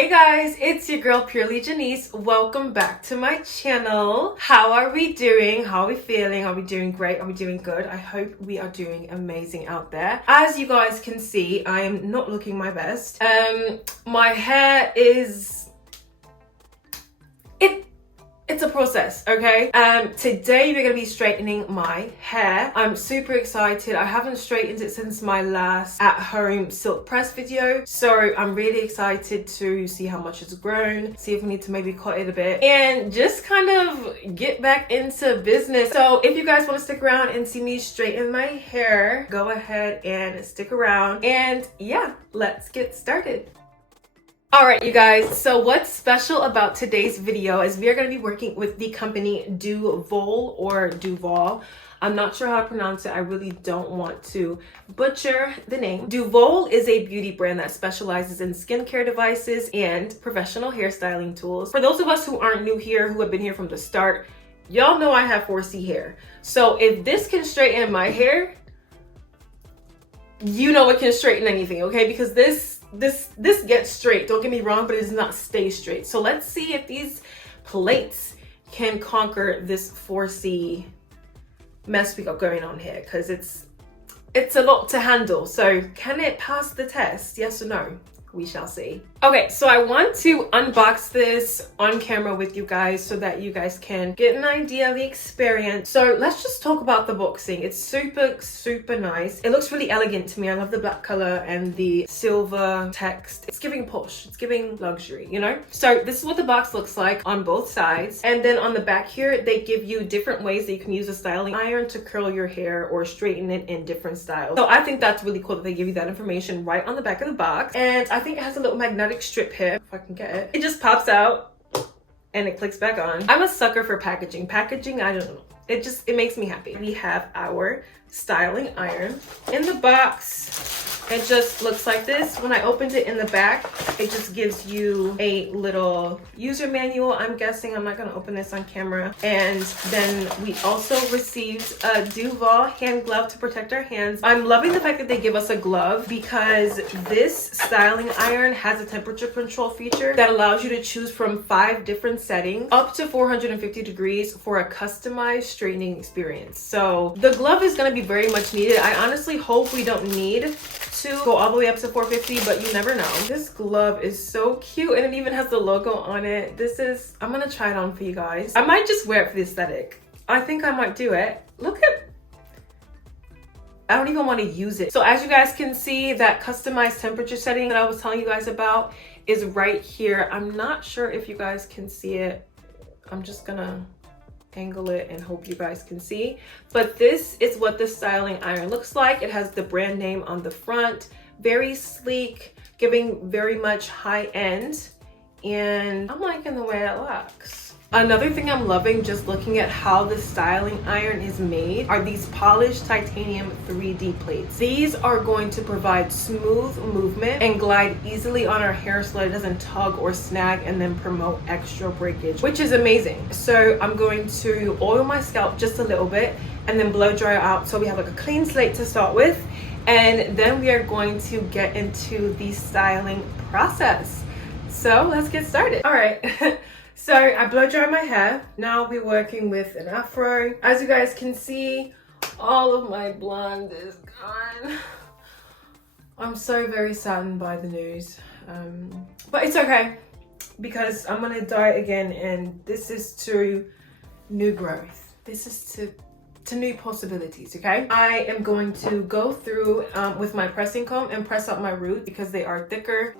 Hey guys, it's your girl Purely Janice. Welcome back to my channel. How are we doing? How are we feeling? Are we doing great? Are we doing good? I hope we are doing amazing out there. As you guys can see, I am not looking my best. My hair is it's a process, okay? Today we're gonna be straightening my hair. I'm super excited. I haven't straightened it since my last at-home silk press video. So I'm really excited to see how much it's grown, see if we need to maybe cut it a bit, and just kind of get back into business. So if you guys wanna stick around and see me straighten my hair, go ahead and stick around. And yeah, let's get started. Alright you guys, so what's special about today's video is we are going to be working with the company Duvolle or Duvolle. I'm not sure how to pronounce it. I really don't want to butcher the name. Duvolle is a beauty brand that specializes in skincare devices and professional hairstyling tools. For those of us who aren't new here, who have been here from the start, y'all know I have 4C hair. So if this can straighten my hair, you know it can straighten anything, okay? Because this gets straight, don't get me wrong, but it does not stay straight. So let's see if these plates can conquer this 4C mess we got going on here, because it's a lot to handle. So can it pass the test? Yes or no? We shall see. Okay, so I want to unbox this on camera with you guys so that you guys can get an idea of the experience. So let's just talk about the boxing. It's super nice. It looks really elegant to me. I love the black color and the silver text. It's giving posh, it's giving luxury, you know? So this is what the box looks like on both sides. And then on the back here, they give you different ways that you can use a styling iron to curl your hair or straighten it in different styles. So I think that's really cool that they give you that information right on the back of the box. And I think it has a little magnetic strip here, if I can get it. It just pops out and it clicks back on. I'm a sucker for packaging. Packaging, I don't know. It makes me happy. We have our styling iron in the box. It just looks like this. When I opened it in the back, it just gives you a little user manual. I'm guessing, I'm not gonna open this on camera. And then we also received a Duvolle hand glove to protect our hands. I'm loving the fact that they give us a glove because this styling iron has a temperature control feature that allows you to choose from 5 different settings up to 450 degrees for a customized straightening experience. So the glove is gonna be very much needed. I honestly hope we don't need to go all the way up to 450, but you never know. This glove is so cute and it even has the logo on it. I'm gonna try it on for you guys. I might just wear it for the aesthetic. I think I might do it. I don't even want to use it. So as you guys can see, that customized temperature setting that I was telling you guys about is right here. I'm not sure if you guys can see it. I'm just gonna angle it and hope you guys can see, but this is what the styling iron looks like. It has the brand name on the front, very sleek, giving very much high end, and I'm liking the way it looks. Another thing I'm loving just looking at how the styling iron is made are these polished titanium 3D plates. These are going to provide smooth movement and glide easily on our hair so that it doesn't tug or snag and then promote extra breakage, which is amazing. So I'm going to oil my scalp just a little bit and then blow dry out so we have like a clean slate to start with. And then we are going to get into the styling process. So let's get started. All right. So I blow dry my hair. Now we're working with an afro. As you guys can see, all of my blonde is gone. I'm so very saddened by the news. But it's okay because I'm gonna dye it again, and this is to new growth. This is to new possibilities, okay? I am going to go through with my pressing comb and press out my roots because they are thicker.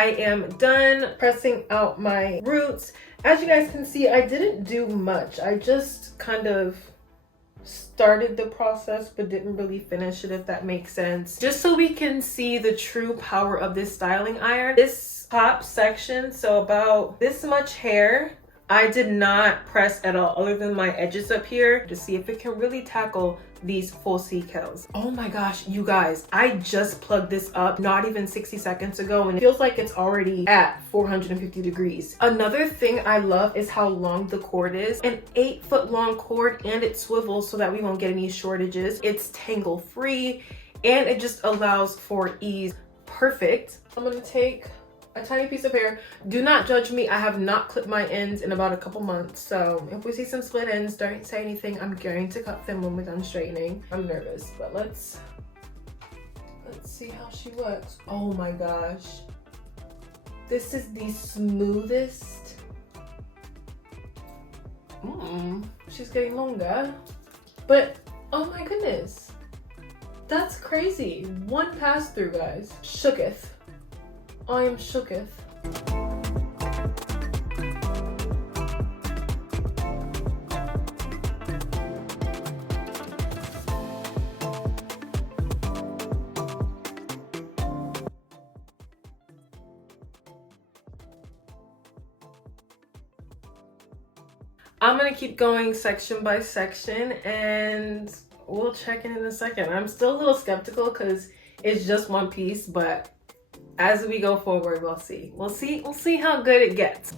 I am done pressing out my roots. As you guys can see, I didn't do much. I just kind of started the process but didn't really finish it, if that makes sense. Just so we can see the true power of this styling iron. This top section, so about this much hair, I did not press at all other than my edges up here to see if it can really tackle these full C curls. Oh my gosh, you guys, I just plugged this up not even 60 seconds ago and it feels like it's already at 450 degrees. Another thing I love is how long the cord is. An 8-foot long cord, and it swivels so that we won't get any shortages. It's tangle free and it just allows for ease. Perfect. I'm gonna take a tiny piece of hair. Do not judge me. I have not clipped my ends in about a couple months. So if we see some split ends, don't say anything. I'm going to cut them when we're done straightening. I'm nervous, but let's see how she works. Oh my gosh. This is the smoothest. She's getting longer. But oh my goodness. That's crazy. One pass through, guys. Shooketh. I am shooketh. I'm gonna keep going section by section and we'll check in a second. I'm still a little skeptical because it's just one piece, but as we go forward, we'll see. We'll see how good it gets.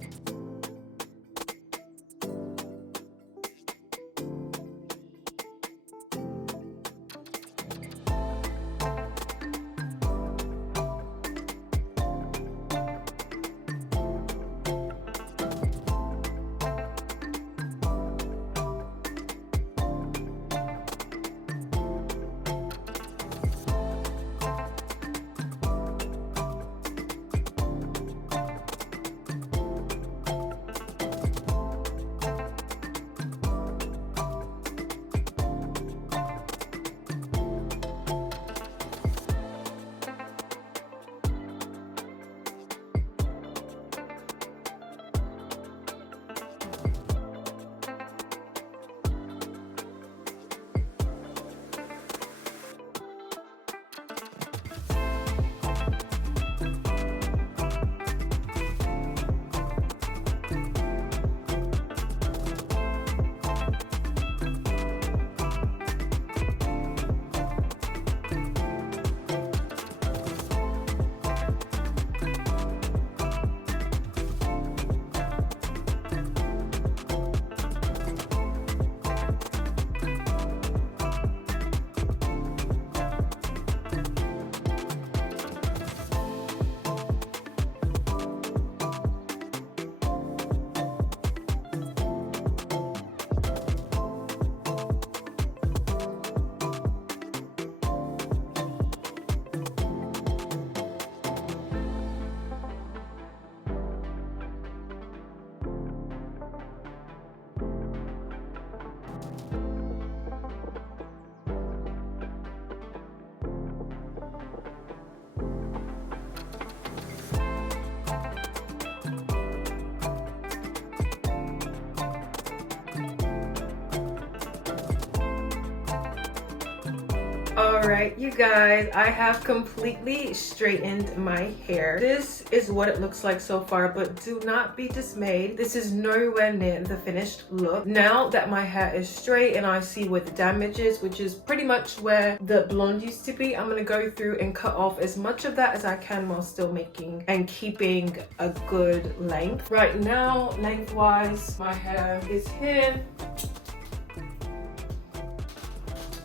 Alright, you guys, I have completely straightened my hair. This is what it looks like so far, but do not be dismayed. This is nowhere near the finished look. Now that my hair is straight and I see where the damage is, which is pretty much where the blonde used to be, I'm going to go through and cut off as much of that as I can while still making and keeping a good length. Right now, lengthwise, my hair is here.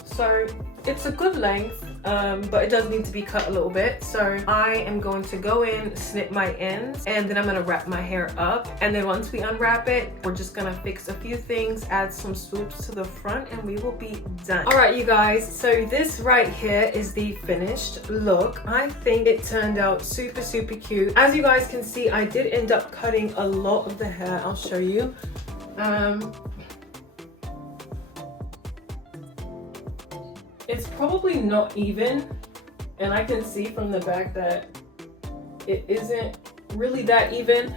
So it's a good length, but it does need to be cut a little bit. So I am going to go in, snip my ends, and then I'm gonna wrap my hair up. And then once we unwrap it, we're just gonna fix a few things, add some swoops to the front, and we will be done. All right, you guys, so this right here is the finished look. I think it turned out super, super cute. As you guys can see, I did end up cutting a lot of the hair. I'll show you. It's probably not even, and I can see from the back that it isn't really that even.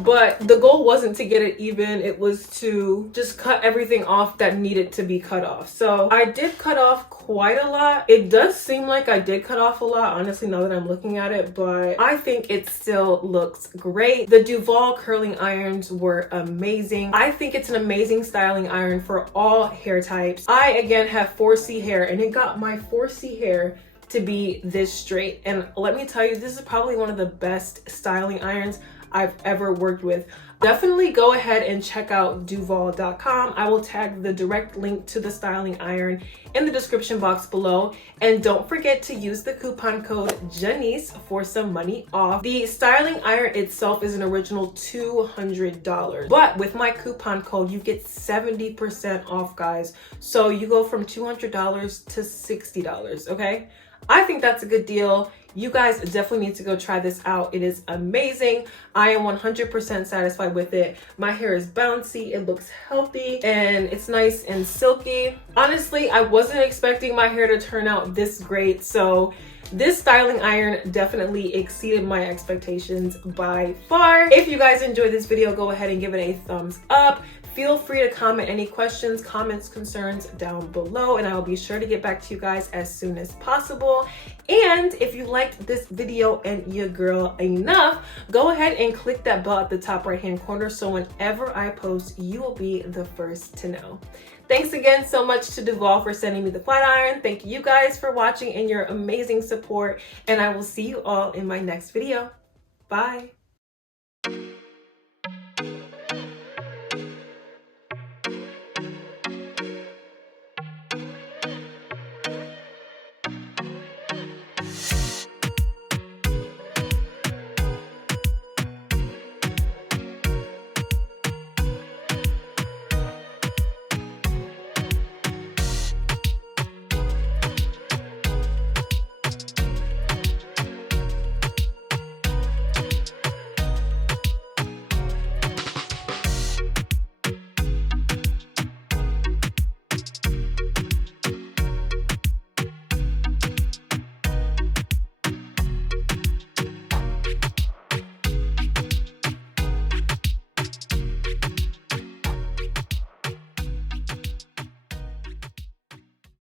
But the goal wasn't to get it even, it was to just cut everything off that needed to be cut off. So I did cut off quite a lot. It does seem like I did cut off a lot, honestly, now that I'm looking at it, but I think it still looks great. The Duvolle curling irons were amazing. I think it's an amazing styling iron for all hair types. I, again, have 4C hair, and it got my 4C hair to be this straight. And let me tell you, this is probably one of the best styling irons I've ever worked with. Definitely go ahead and check out Duvolle.com. I will tag the direct link to the styling iron in the description box below. And don't forget to use the coupon code Janice for some money off. The styling iron itself is an original $200, but with my coupon code, you get 70% off, guys. So you go from $200 to $60, okay? I think that's a good deal. You guys definitely need to go try this out. It is amazing. I am 100% satisfied with it. My hair is bouncy, it looks healthy, and it's nice and silky. Honestly, I wasn't expecting my hair to turn out this great, so this styling iron definitely exceeded my expectations by far. If you guys enjoyed this video, go ahead and give it a thumbs up. Feel free to comment any questions, comments, concerns down below, and I will be sure to get back to you guys as soon as possible. And if you liked this video and your girl enough, go ahead and click that bell at the top right hand corner so whenever I post, you will be the first to know. Thanks again so much to Duvolle for sending me the flat iron. Thank you guys for watching and your amazing support, and I will see you all in my next video. Bye.